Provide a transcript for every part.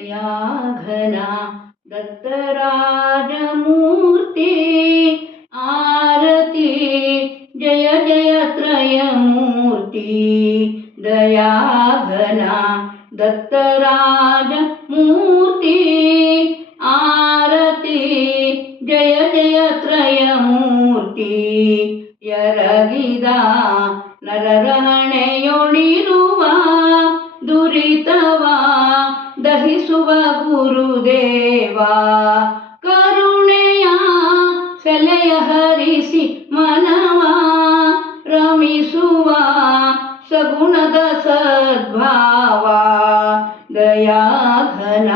दयाघना दत्तराजमूर्ति आरती जय जय त्रयमूर्ति दयाघना दत्तराजमूर्ति आरती जय जय त्रयमूर्ति ಎರಗಿದ ನರರಹಣೆಯೊಳಿರುವ ದುರಿತವ ದಹಿಸುವ ಗುರುದೇವ ಕರುಣೆಯ ಸೆಲೆಯ ಹರಿಸಿ ಮನವ ರಮಿಸುವ ಸಗುಣದ ಸದ್ಭಾವ ದಯಾಘನ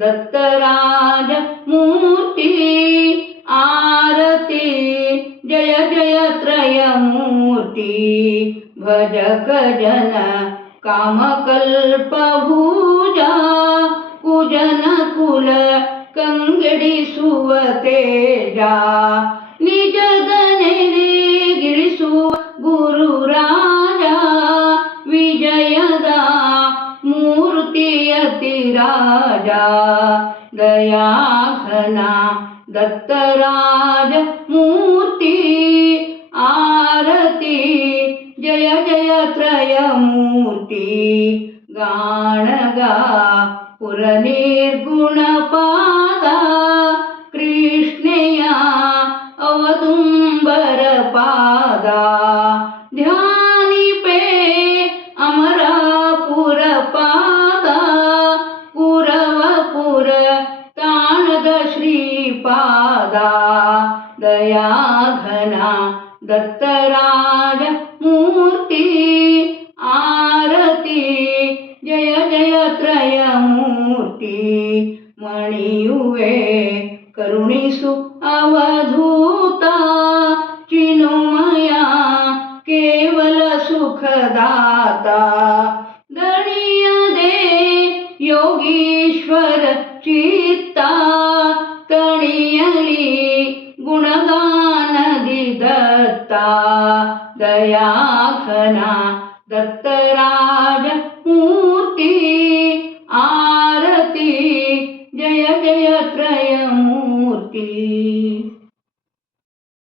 ದತ್ತರಾಜ ಮೂರ್ತಿ ಆರತಿ ಜಯ ಜಯ ತ್ರಯಮೂರ್ತಿ ಭಜಕ ಜನ ಕಾಮಕಲ್ಪಭೂಜ ಕುಜನ ಕುಲ ಕಂಗೆಡಿಸುವ ತೇಜ ನಿಜದ ನೆರೆಗಿಳಿಸುವ ಗುರುರಾಜ ವಿಜಯದ ಮೂರ್ತಿಯತಿರಾಜ ದಯಾಘನ ದತ್ತರಾಜ ಮೂರ್ತಿ ಆರತಿ ಜಯ ಜಯ ತ್ರಯಮೂರ್ತಿ ಗಾಣಗ ಪುರ ನಿರ್ಗುಣ ಪಾದ ಕೃಷ್ಣೆಯ ಅವದುಂಬರ ಪಾದ ಧ್ಯಾನಿಪೇ ಅಮರಾಪುರ ಪಾದ ಕುರವಪುರ ತಾಣದ ಶ್ರೀಪಾದ ದಯಾಘನ ದತ್ತರಾಜ ಮೂರ್ತಿ ಆರತಿ ಜಯ ಜಯ ತ್ರಯಮೂರ್ತಿ ಮಣಿಯುವೆ ಕರುಣಿಸು ಅವಧೂತ ಚಿನ್ಮಯ ಕೇವಲ ಸುಖದಾತ ದಣಿಯದೆ ಯೋಗೀಶ್ವರ ಚಿತ್ತ ಕಣಿಯಲಿ ಗುಣಗಾನದಿ ದತ್ತ ದಯಾಘನ ದತ್ತರಾಜ